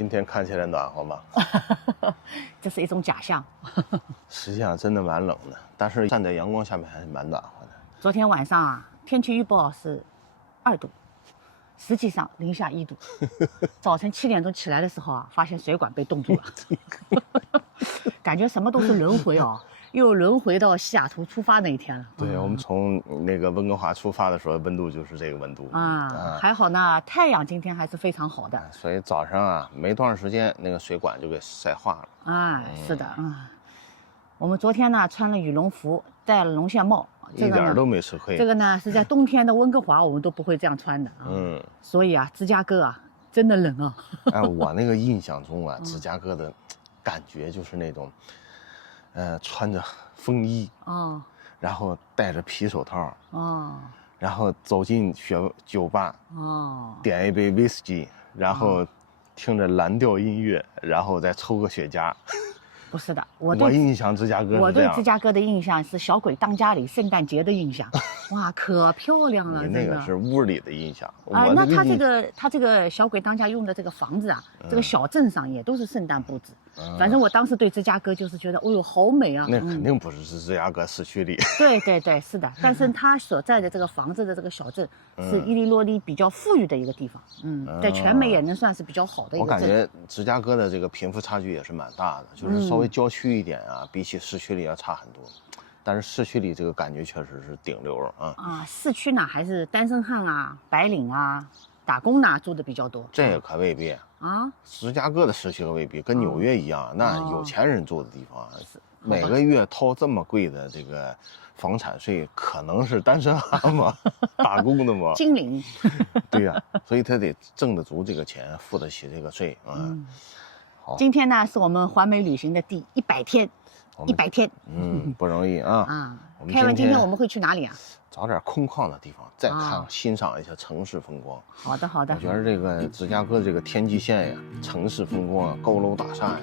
今天看起来暖和吗？这是一种假象。实际上真的蛮冷的，但是站在阳光下面还是蛮暖和的。昨天晚上啊，天气预报是2度，实际上零下1度。早晨7点钟起来的时候啊，发现水管被冻住了，感觉什么都是轮回哦。又轮回到西雅图出发那一天了。对，我们从那个温哥华出发的时候，温度就是这个温度还好呢，太阳今天还是非常好的。所以早上啊，没多长时间，那个水管就给晒化了。是的，我们昨天呢穿了羽绒服，戴了龙线帽，一点都没吃亏。这个呢是在冬天的温哥华，我们都不会这样穿的。所以啊，芝加哥啊，真的冷啊。哎，我那个印象中啊，芝加哥的感觉就是那种。穿着风衣然后戴着皮手套然后走进酒吧点一杯威士忌，然后听着蓝调音乐，然后再抽个雪茄。不是的，我印象芝加哥是这样。我对芝加哥的印象是《小鬼当家》里圣诞节的印象，哇，可漂亮了。你那个是屋里的印象那他这个《小鬼当家》用的这个房子啊，这个小镇上也都是圣诞布置。反正我当时对芝加哥就是觉得，哦呦，好美啊！那肯定不是芝加哥市区里。对，是的。但是他所在的这个房子的这个小镇是伊利诺伊比较富裕的一个地方，在全美也能算是比较好的一个镇。我感觉芝加哥的这个贫富差距也是蛮大的，就是稍微郊区一点啊，比起市区里要差很多。但是市区里这个感觉确实是顶流市区呢还是单身汉啊、白领啊、打工呢住的比较多。这可未必芝加哥的市区可未必，跟纽约一样，那有钱人住的地方，每个月掏这么贵的这个房产税，可能是单身汉吗？打工的吗？精灵。对呀，所以他得挣得足这个钱，付得起这个税好，今天呢是我们环美旅行的第100天，100天，不容易凯文，今天我们会去哪里啊？找点空旷的地方，再欣赏一下城市风光。好的。我觉得这个芝加哥这个天际线呀，城市风光，高楼大厦呀，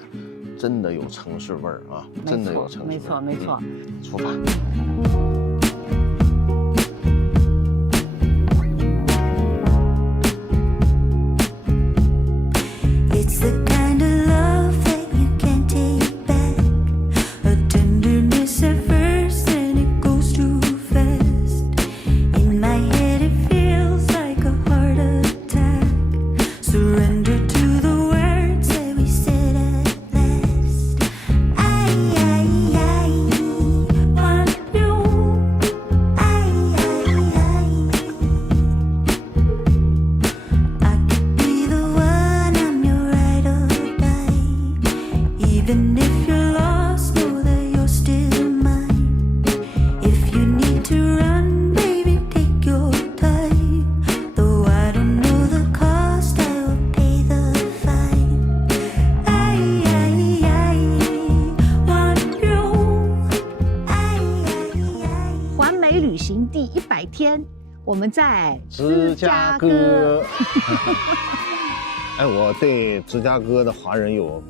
真的有城市味儿真的有城市味儿。没错。出发。第100天，我们在芝加哥。哎，我对芝加哥的华人有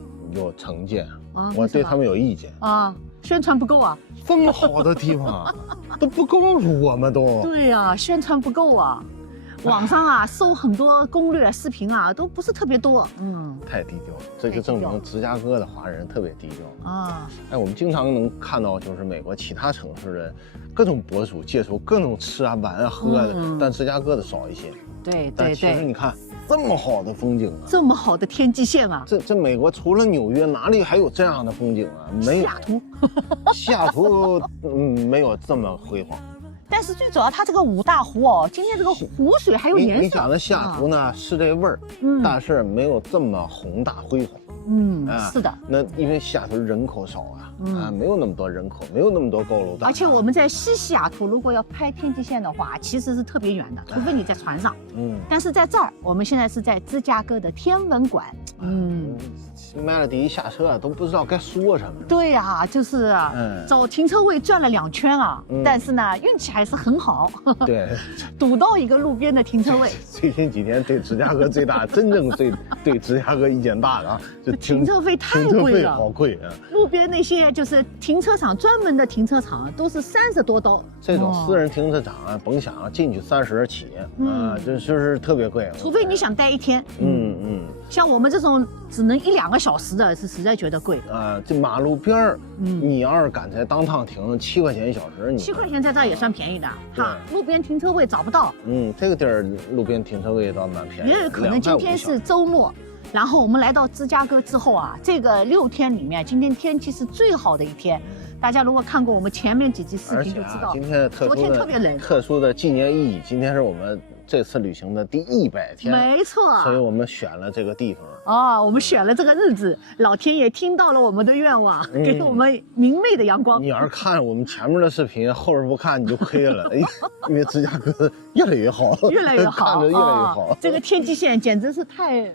成见我对他们有意见宣传不够啊，这么好的地方都不告诉我们都。对呀，宣传不够啊。网上搜很多攻略视频都不是特别多，太低调了，这就证明芝加哥的华人特别低调哎，我们经常能看到就是美国其他城市的各种博主介绍各种吃玩喝的，但芝加哥的少一些。对，但其实你看这么好的风景这么好的天际线这美国除了纽约哪里还有这样的风景没有。西雅图没有这么辉煌。但是最主要，它这个5大湖今天这个湖水还有颜色。你讲的西雅图呢是这味儿，但是没有这么宏大辉煌。是的。那因为西雅图人口少没有那么多人口，没有那么多高楼大厦。而且我们在西雅图如果要拍天际线的话，其实是特别远的，除非你在船上。但是在这儿，我们现在是在芝加哥的天文馆。麦乐迪一下车都不知道该说什么。对呀，就是找停车位转了2圈但是呢运气还是很好。对，堵到一个路边的停车位。最近几年对芝加哥最大，真正对芝加哥意见大的就停车费太贵了，好贵路边那些就是停车场，专门的停车场都是30多刀。这种私人停车场甭想进去30起就是特别贵。除非你想待1天。像我们这种只能1-2个小时的，是实在觉得贵。这马路边儿，你要是敢在当趟停，7块钱1小时，你7块钱在这儿也算便宜的。哈，路边停车位找不到。这个地儿路边停车位倒蛮便宜。也有可能今天是周末，然后我们来到芝加哥之后啊，这个6天里面，今天天气是最好的一天。大家如果看过我们前面几集视频就知道，今天昨天特别冷，特殊的纪念意义，今天是我们这次旅行的第100天，没错，所以我们选了这个地方。我们选了这个日子，老天爷听到了我们的愿望，给了我们明媚的阳光。你要是看我们前面的视频，后边不看你就亏了，因为芝加哥越来越好，越来越好，看着越来越好。这个天际线简直是太。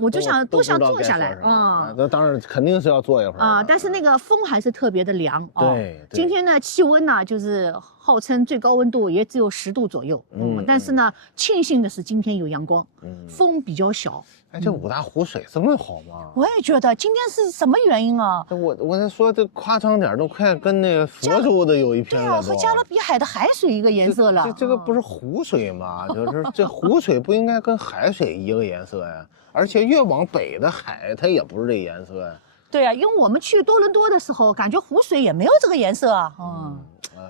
我就想都想坐下来啊！那当然肯定是要坐一会儿啊，但是那个风还是特别的凉啊。对，今天呢气温呢就是号称最高温度也只有10度左右，但是呢庆幸的是今天有阳光，风比较小。这五大湖水这么好吗？我也觉得今天是什么原因啊？我在说这夸张点都快跟那个佛州的有一片了，和加勒比海的海水一个颜色了。这个不是湖水吗？就是这湖水不应该跟海水一个颜色呀？而且越往北的海，它也不是这颜色呀。对啊，因为我们去多伦多的时候，感觉湖水也没有这个颜色啊。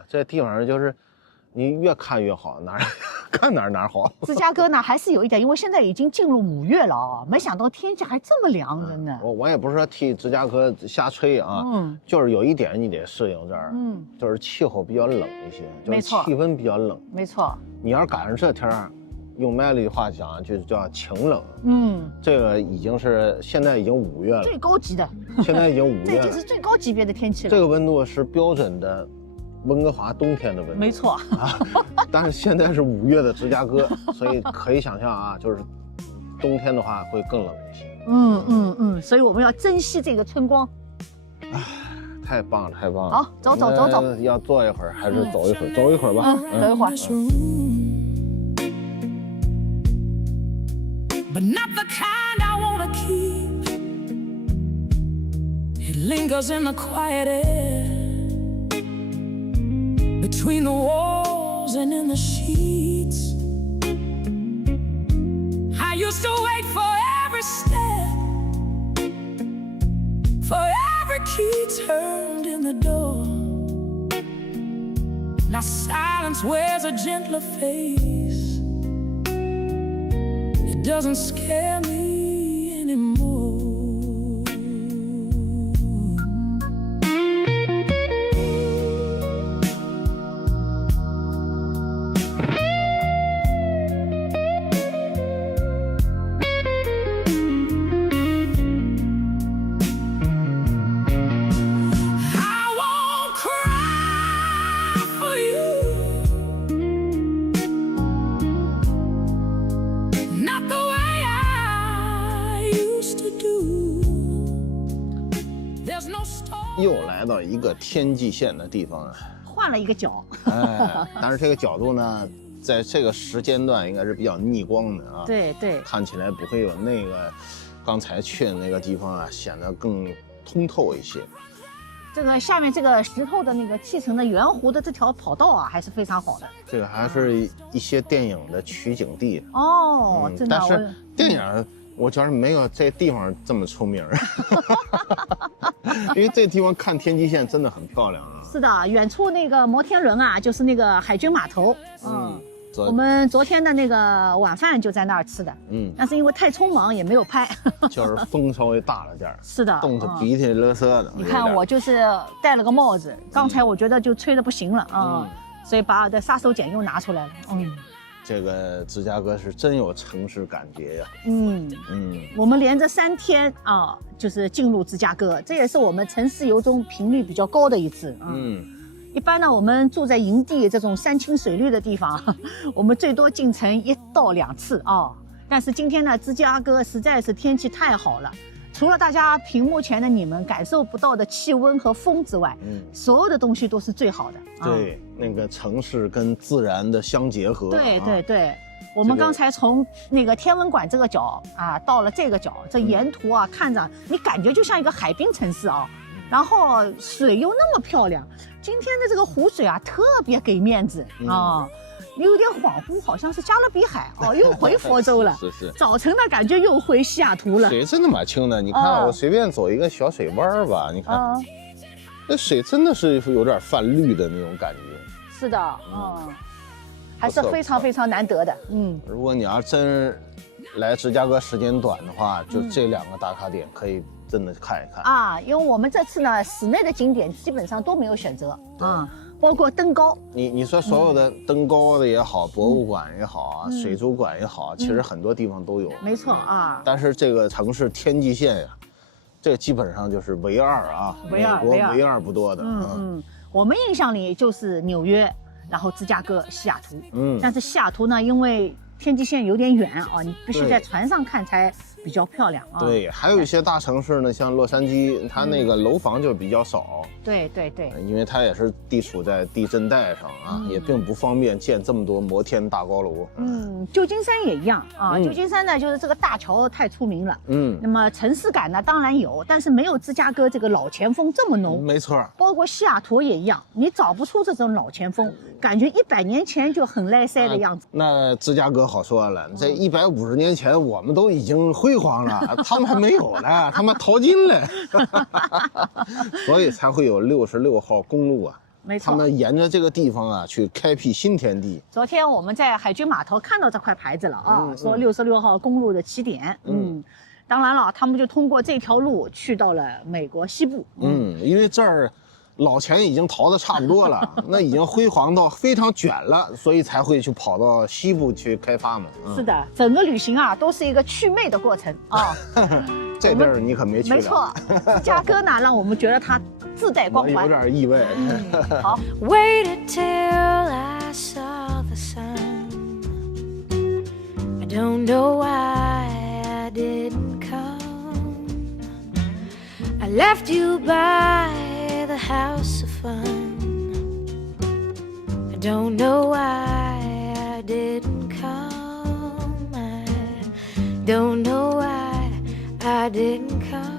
这地方就是你越看越好，看哪好。芝加哥呢还是有一点，因为现在已经进入5月了啊，没想到天气还这么凉，真的。我也不是说替芝加哥瞎吹啊，就是有一点你得适应这儿，就是气候比较冷一些，就是气温比较冷。没错。你要是赶上这天儿，用麦丽的话讲，就叫晴冷。这个现在已经5月了，最高级的。现在已经5月了，这已经是最高级别的天气了。这个温度是标准的温哥华冬天的温度。没错啊，但是现在是5月的芝加哥，所以可以想象啊，就是冬天的话会更冷一些。所以我们要珍惜这个春光。太棒了，太棒了！好，走。要坐一会儿还是走一会儿？走一会儿吧。走一会儿。But not the kind I wanna keep. It lingers in the quiet air, between the walls and in the sheets. I used to wait for every step, for every key turned in the door. Now silence wears a gentler face. It doesn't scare me anymore. I won't cry for you, not the way I used to do. There's no storm. 又来到一个天际线的地方，换了一个角。但是这个角度呢，在这个时间段应该是比较逆光的啊。对，看起来不会有那个刚才去的那个地方啊显得更通透一些。这个下面这个石头的那个砌成的圆弧的这条跑道啊，还是非常好的。这个还是一些电影的取景地哦，真的。但是电影我觉得没有这地方这么出名，因为这地方看天际线真的很漂亮啊。是的，远处那个摩天轮啊，就是那个海军码头。我们昨天的那个晚饭就在那儿吃的。但是因为太匆忙也没有拍。就是风稍微大了点儿。是的，冻得鼻涕勒瑟的。你看我就是戴了个帽子，刚才我觉得就吹得不行了所以把我的杀手锏又拿出来了。这个芝加哥是真有城市感觉呀。我们连着3天啊，就是进入芝加哥，这也是我们城市游中频率比较高的一次。一般呢，我们住在营地这种山清水绿的地方，我们最多进城1到2次啊。但是今天呢，芝加哥实在是天气太好了，除了大家屏幕前的你们感受不到的气温和风之外，所有的东西都是最好的。对，那个城市跟自然的相结合。对。我们刚才从那个天文馆这个角啊，到了这个角，这沿途啊，看着你感觉就像一个海滨城市啊。然后水又那么漂亮，今天的这个湖水啊特别给面子啊，你有点恍惚，好像是加勒比海哦，又回佛州了。是。早晨的感觉又回西雅图了。水真的蛮清的，你看我随便走一个小水弯吧，你看，那水真的是有点泛绿的那种感觉。是的，还是非常非常难得的。如果你要真来芝加哥时间短的话，就这2个打卡点可以真的看一看啊。因为我们这次呢，室内的景点基本上都没有选择包括登高。你说所有的登高的也好，博物馆也好啊，水族馆也好，其实很多地方都有。没错啊。但是这个城市天际线呀，这基本上就是唯二啊，美国唯二不多的。我们印象里就是纽约，然后芝加哥、西雅图。但是西雅图呢，因为天际线有点远啊，你必须在船上看才比较漂亮啊。对，还有一些大城市呢，像洛杉矶，它那个楼房就比较少。对，因为它也是地处在地震带上啊，也并不方便建这么多摩天大高楼。旧金山也一样啊。旧金山呢，就是这个大桥太出名了。那么城市感呢，当然有，但是没有芝加哥这个老前锋这么浓。没错。包括西雅图也一样，你找不出这种老前锋，感觉100年前就很赖塞的样子。那芝加哥好说了，这150年前我们都已经辉煌了，他们还没有呢，他们淘金了，所以才会有66号公路啊。没错，他们沿着这个地方啊去开辟新天地。昨天我们在海军码头看到这块牌子了啊，说66号公路的起点。当然了，他们就通过这条路去到了美国西部。因为这儿老钱已经淘得差不多了，那已经辉煌到非常卷了，所以才会去跑到西部去开发嘛。是的，整个旅行啊都是一个祛魅的过程啊。这地儿你可没去。没错，芝加哥呢让我们觉得它自带光环，有点意外。好。Waited till I saw the sun. I don't know why I didn't come. I left you by the house of fun. I don't know why I didn't come. I don't know why I didn't come.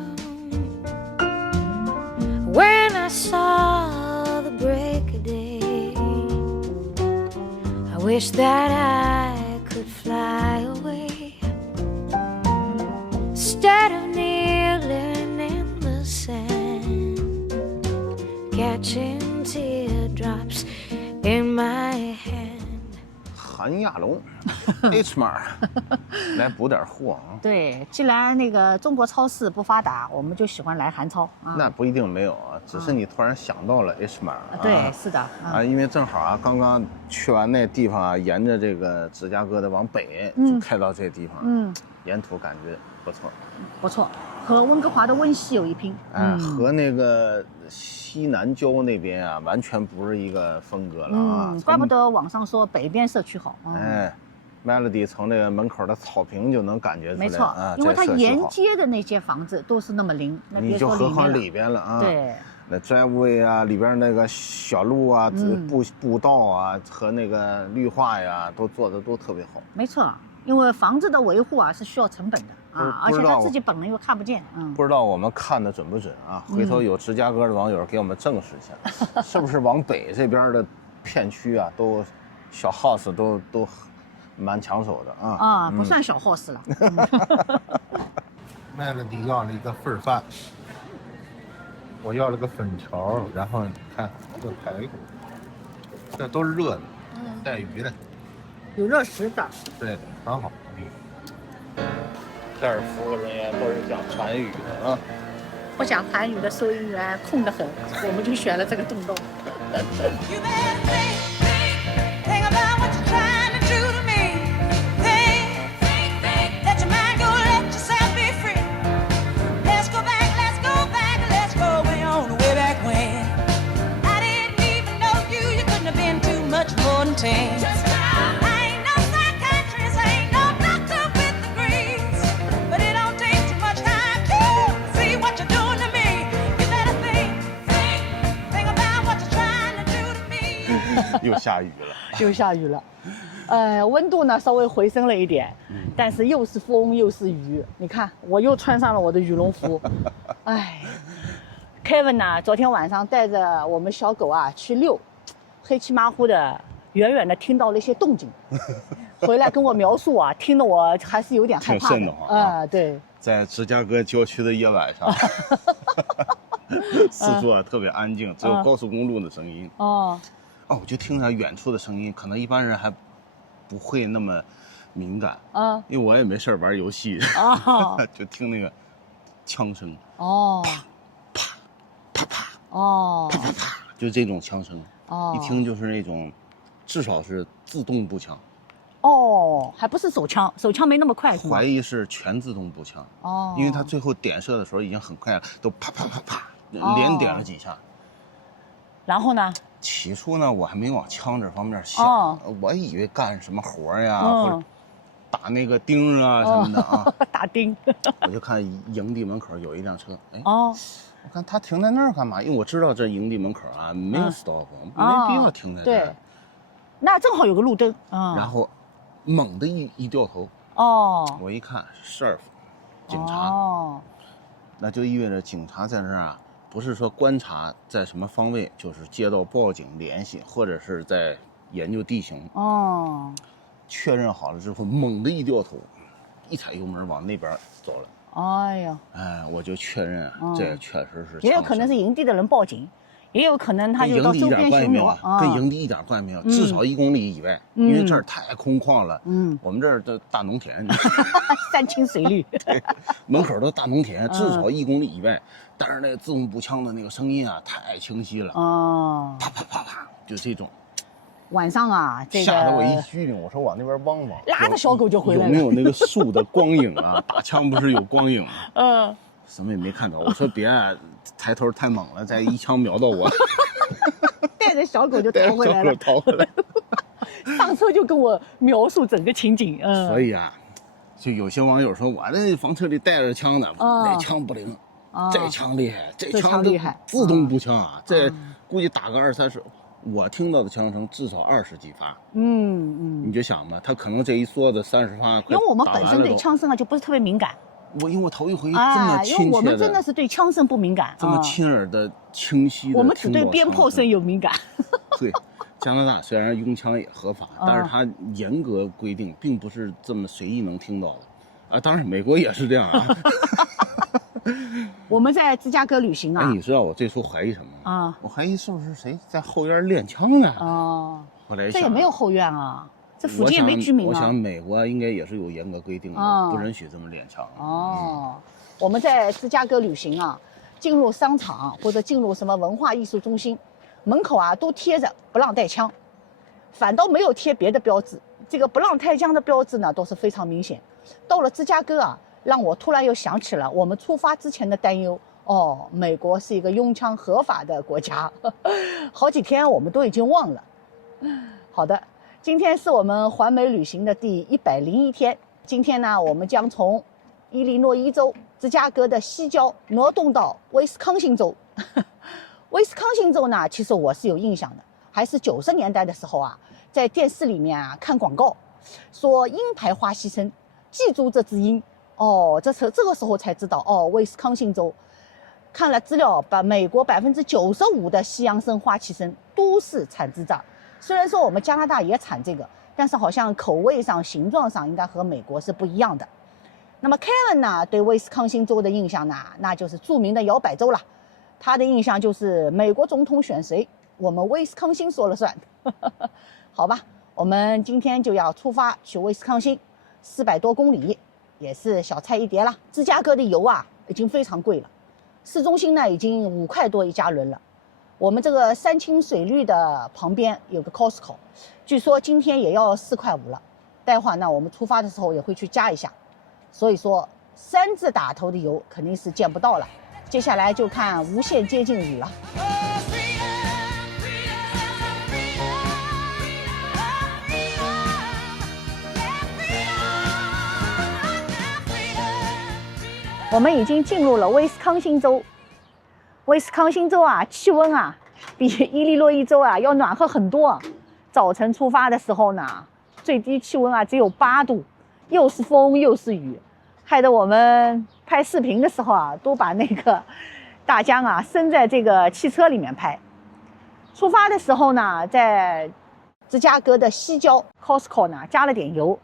When I saw the break of day, I wish that I could fly away instead of kneeling in the sand, catching teardrops in my hand. 韩亚龙 H Mart 来补点货啊。对，既然那个中国超市不发达，我们就喜欢来韩超啊。那不一定没有啊，只是你突然想到了 H Mart。对，是的啊，因为正好啊，刚刚去完那地方啊，沿着这个芝加哥的往北就开到这地方，沿途感觉不错，不错，和温哥华的温西有一拼。和那个西南郊那边啊，完全不是一个风格了啊。怪不得网上说北边社区好。Melody 从那个门口的草坪就能感觉出来，没错，因为它沿街的那些房子都是那么灵，那你就何况里边了啊。对，那 driveway 啊，里边那个小路啊、步道啊和那个绿化呀，都做的都特别好。没错，因为房子的维护啊是需要成本的啊，而且他自己本人又看不见。不知道我们看的准不准啊？回头有芝加哥的网友给我们证实一下，是不是往北这边的片区啊，都小 house 都蛮抢手的啊。不算小 house 了。Melody 要了一个份饭，我要了个粉条，然后你看这个排骨，这都是热的，带鱼的，有热食的。对，很好。这儿服务人员都是讲韩语的啊。不讲韩语的收银员空得很，我们就选了这个洞洞。又下雨了，又下雨了，温度呢稍微回升了一点，但是又是风又是雨。你看，我又穿上了我的羽绒服。哎 ，Kevin 呢，昨天晚上带着我们小狗啊去遛，黑漆麻糊的远远的听到了一些动静，回来跟我描述啊，听得我还是有点害怕的。挺瘆得慌啊对，在芝加哥郊区的夜晚上，四处啊特别安静，只有高速公路的声音。哦，我就听着远处的声音，可能一般人还不会那么敏感。因为我也没事玩游戏，就听那个枪声。哦，啪啪啪，哦，啪啪啪，就这种枪声。一听就是那种，至少是自动步枪。还不是手枪，手枪没那么快是吗？怀疑是全自动步枪。因为它最后点射的时候已经很快了，都啪啪啪啪，连点了几下。然后呢？起初呢，我还没往枪这方面想，我以为干什么活呀，或者打那个钉啊什么的啊。打钉。我就看营地门口有一辆车，我看他停在那儿干嘛？因为我知道这营地门口啊没有 stop，没必要停在这儿。对，那正好有个路灯。然后猛地一掉头，我一看是 sheriff， 警察。那就意味着警察在那儿啊，不是说观察在什么方位，就是接到报警联系，或者是在研究地形。确认好了之后，猛地一掉头，一踩油门往那边走了。我就确认这确实是。也有可能是营地的人报警，也有可能他就到周边巡逻。跟营地一点关系没有，至少1公里以外，因为这儿太空旷了。我们这儿的大农田，山清水绿，对，门口都大农田，至少1公里以外。但是那个自动步枪的那个声音啊，太清晰了。啪啪啪啪，就这种。晚上啊，这个吓得我一激灵，我说往那边望望，拉着小狗就回来了。有没有那个树的光影啊？打枪不是有光影吗？什么也没看到。我说别抬头太猛了，再一枪瞄到我。带着小狗就逃回来了。逃回来。上车就跟我描述整个情景。所以啊，就有些网友说我这房车里带着枪的，那枪不灵，这枪厉害，这枪厉害，自动步枪啊，这估计打个20-30。我听到的枪声至少20几发，你就想吧，他可能这一梭子30发，因为我们本身对枪声啊就不是特别敏感。因为我头一回这么亲切的，因为我们真的是对枪声不敏感，这么亲耳的、清晰的。我们只对鞭炮声有敏感。对，加拿大虽然拥枪也合法，但是它严格规定，并不是这么随意能听到的。当然美国也是这样啊。我们在芝加哥旅行啊，你知道我最初怀疑什么吗？我怀疑是不是谁在后院练枪呢？后来这也没有后院啊，这附近也没居民啊。我想美国应该也是有严格规定的，不允许这么练枪。我们在芝加哥旅行啊，进入商场或者进入什么文化艺术中心，门口啊都贴着不让带枪，反倒没有贴别的标志。这个不让带枪的标志呢，都是非常明显。到了芝加哥啊，让我突然又想起了我们出发之前的担忧。美国是一个拥枪合法的国家，好几天我们都已经忘了。好的，今天是我们环美旅行的第101天。今天呢，我们将从伊利诺伊州芝加哥的西郊挪动到威斯康星州。威斯康星州呢，其实我是有印象的，还是90年代的时候啊，在电视里面啊看广告，说鹰牌花牺牲，记住这只鹰。这个时候才知道威斯康星州。看了资料，把美国95%的西洋参花旗参都是产自这儿。虽然说我们加拿大也产这个，但是好像口味上、形状上应该和美国是不一样的。那么 Kevin 呢，对威斯康星州的印象呢，那就是著名的摇摆州了。他的印象就是美国总统选谁，我们威斯康星说了算。好吧，我们今天就要出发去威斯康星，400多公里，也是小菜一碟了。芝加哥的油啊，已经非常贵了。市中心呢已经5块多1加仑了。我们这个山清水绿的旁边有个 Costco， 据说今天也要4块5了。待会儿呢，我们出发的时候也会去加一下。所以说3字打头的油肯定是见不到了。接下来就看无限接近5了。我们已经进入了威斯康星州。威斯康星州啊，气温啊比伊利诺伊州啊要暖和很多。早晨出发的时候呢，最低气温啊只有8度，又是风又是雨，害得我们拍视频的时候啊，都把那个大疆啊伸在这个汽车里面拍。出发的时候呢，在芝加哥的西郊 Costco 呢加了点油，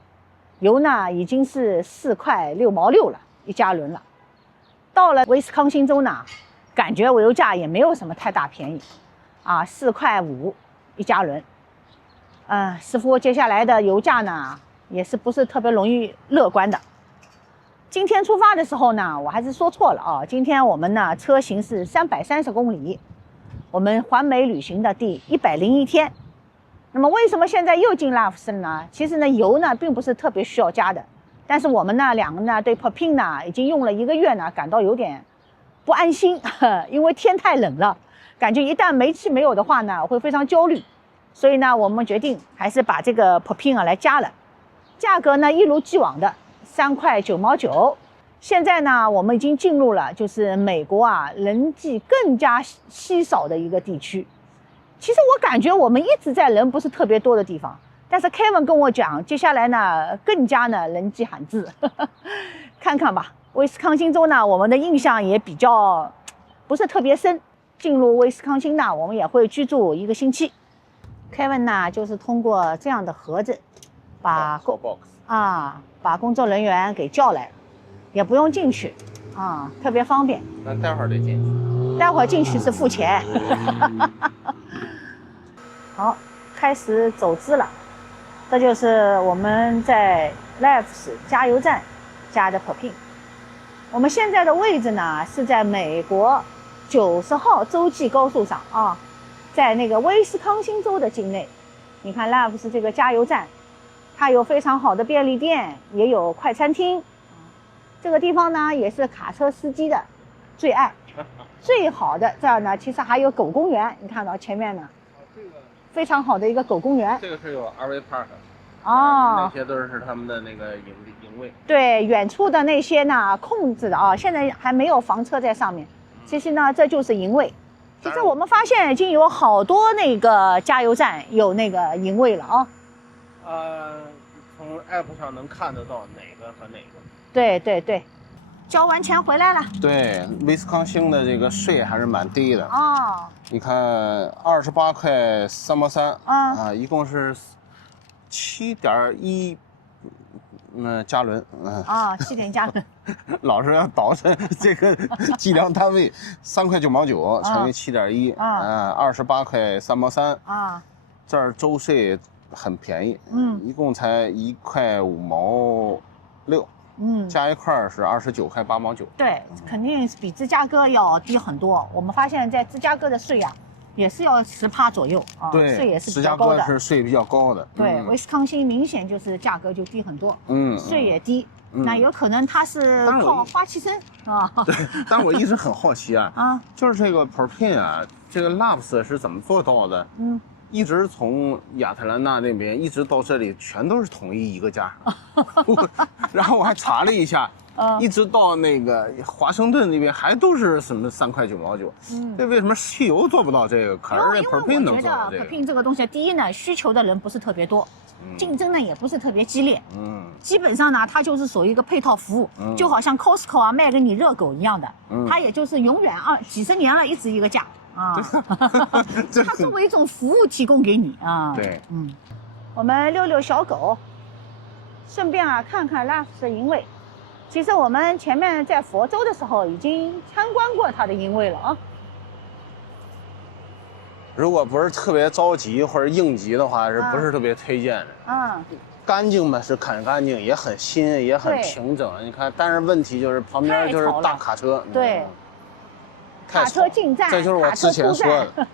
油呢已经是4块6毛6了1加仑了。到了威斯康星州呢，感觉油价也没有什么太大便宜，啊，4块51加仑。似乎接下来的油价呢也是不是特别容易乐观的。今天出发的时候呢，我还是说错了啊，今天我们呢车型是330公里，我们环美旅行的第101天。那么为什么现在又进 Love's 了呢？其实呢油呢并不是特别需要加的。但是我们呢，两个呢对 Propane 呢已经用了1个月呢，感到有点不安心，因为天太冷了，感觉一旦煤气没有的话呢，会非常焦虑。所以呢，我们决定还是把这个 Propane 来加了。价格呢一如既往的3块9毛9。现在呢，我们已经进入了就是美国啊人迹更加稀少的一个地区。其实我感觉我们一直在人不是特别多的地方。但是 Kevin 跟我讲，接下来呢更加呢人迹罕至，看看吧。威斯康星州呢，我们的印象也比较不是特别深。进入威斯康星呢，我们也会居住1个星期。Kevin 呢，就是通过这样的盒子，把工作人员给叫来，也不用进去，特别方便。那待会儿得进去。待会儿进去是付钱。好，开始走资了。这就是我们在 Love's 加油站加的 Propane。我们现在的位置呢是在美国90号洲际高速上啊，在那个威斯康星州的境内。你看 Love's 这个加油站，它有非常好的便利店，也有快餐厅。这个地方呢也是卡车司机的最爱。最好的这儿呢，其实还有狗公园，你看到前面呢。非常好的一个狗公园，这个是有RV Park， 那些都是他们的那个营位。对，远处的那些呢空置的啊，现在还没有房车在上面。其实呢，这就是营位。其实我们发现已经有好多那个加油站有那个营位了啊。从 App 上能看得到哪个和哪个。对对对。交完钱回来了。对，威斯康星的这个税还是蛮低的哦。你看，28块3毛3，一共是7.1加仑，7点加仑。老是要倒成这个计量单位，3块9毛9乘以7.1，28块3毛3。这儿州税很便宜，一共才1块5毛6。加一块是29块8毛9。对，肯定比芝加哥要低很多。我们发现，在芝加哥的税也是要10%左右啊，对，税也是比较高的。芝加哥是税比较高的。对，威斯康星明显就是价格就低很多，税也低。那有可能它是靠花旗参啊。对，但我一直很好奇就是这个 Propane 啊，这个 Love's 是怎么做到的？一直从亚特兰大那边一直到这里，全都是统一一个价。然后我还查了一下，一直到那个华盛顿那边还都是什么3块9毛9。这为什么汽油做不到这个？可是这 Propane 能做到这个。Propane 这个东西，第一呢，需求的人不是特别多，竞争呢也不是特别激烈。基本上呢，它就是属于一个配套服务，就好像 Costco 啊卖给你热狗一样的，它也就是永远几十年了，一直一个价。它作为一种服务提供给你啊。对，我们遛遛小狗，顺便看看 Love's 的营位。其实我们前面在佛州的时候已经参观过它的营位了啊。如果不是特别着急或者应急的话，是不是特别推荐的？干净嘛是很干净，也很新，也很平整。你看，但是问题就是旁边就是大卡车。对。卡车进站，这就是我之前说的。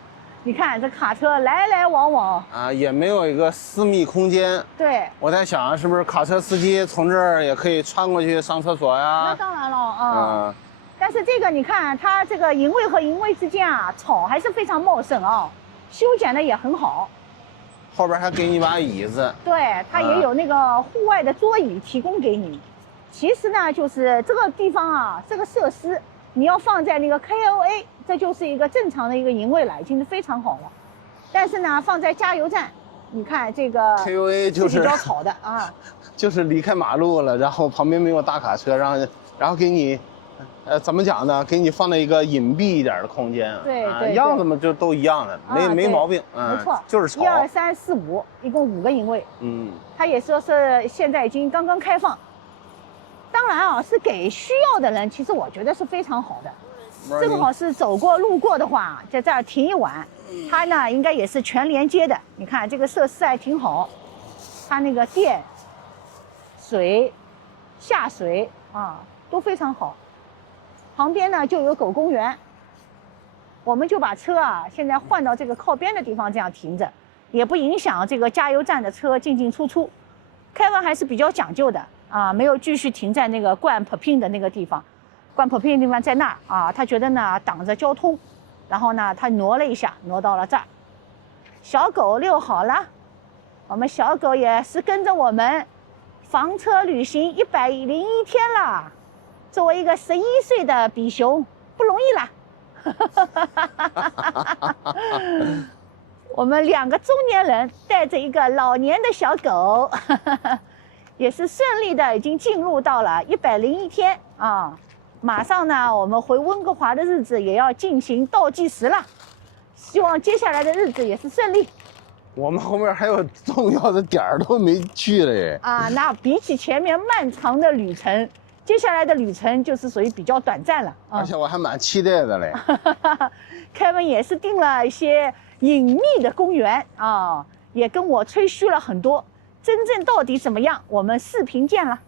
你看这卡车来来往往也没有一个私密空间。对，我在想，是不是卡车司机从这儿也可以穿过去上厕所呀？那当然了但是这个你看，它这个营位和营位之间草还是非常茂盛修剪的也很好。后边还给你一把椅子。对，它也有那个户外的桌椅提供给你。其实呢，就是这个地方这个设施。你要放在那个 KOA， 这就是一个正常的一个营位了，已经是非常好了。但是呢，放在加油站，你看这个 KOA 就是比较吵的就是离开马路了，然后旁边没有大卡车，然后给你怎么讲呢？给你放在一个隐蔽一点的空间，对样子嘛就都一样的，没毛病，没错，就是潮。1、2、3、4、5，一共5个营位。它也说是现在已经刚刚开放。当然啊，是给需要的人，其实我觉得是非常好的。正好是走过路过的话，在这儿停一晚，它呢应该也是全连接的。你看这个设施还挺好，它那个电、水、下水都非常好。旁边呢就有狗公园，我们就把车现在换到这个靠边的地方这样停着，也不影响这个加油站的车进进出出。开完还是比较讲究的没有继续停在那个灌 Perpin 的那个地方。灌 Perpin 的地方在那儿他觉得呢挡着交通，然后呢他挪了一下，挪到了这儿。小狗遛好了，我们小狗也是跟着我们房车旅行101天了。作为一个11岁的比熊，不容易了。我们2个中年人带着一个老年的小狗，也是顺利的已经进入到了101天马上呢，我们回温哥华的日子也要进行倒计时了，希望接下来的日子也是顺利。我们后面还有重要的点儿都没去嘞。那比起前面漫长的旅程，接下来的旅程就是属于比较短暂了。而且我还蛮期待的嘞。凯文也是定了一些隐秘的公园也跟我吹嘘了很多。真正到底怎么样，我们视频见了。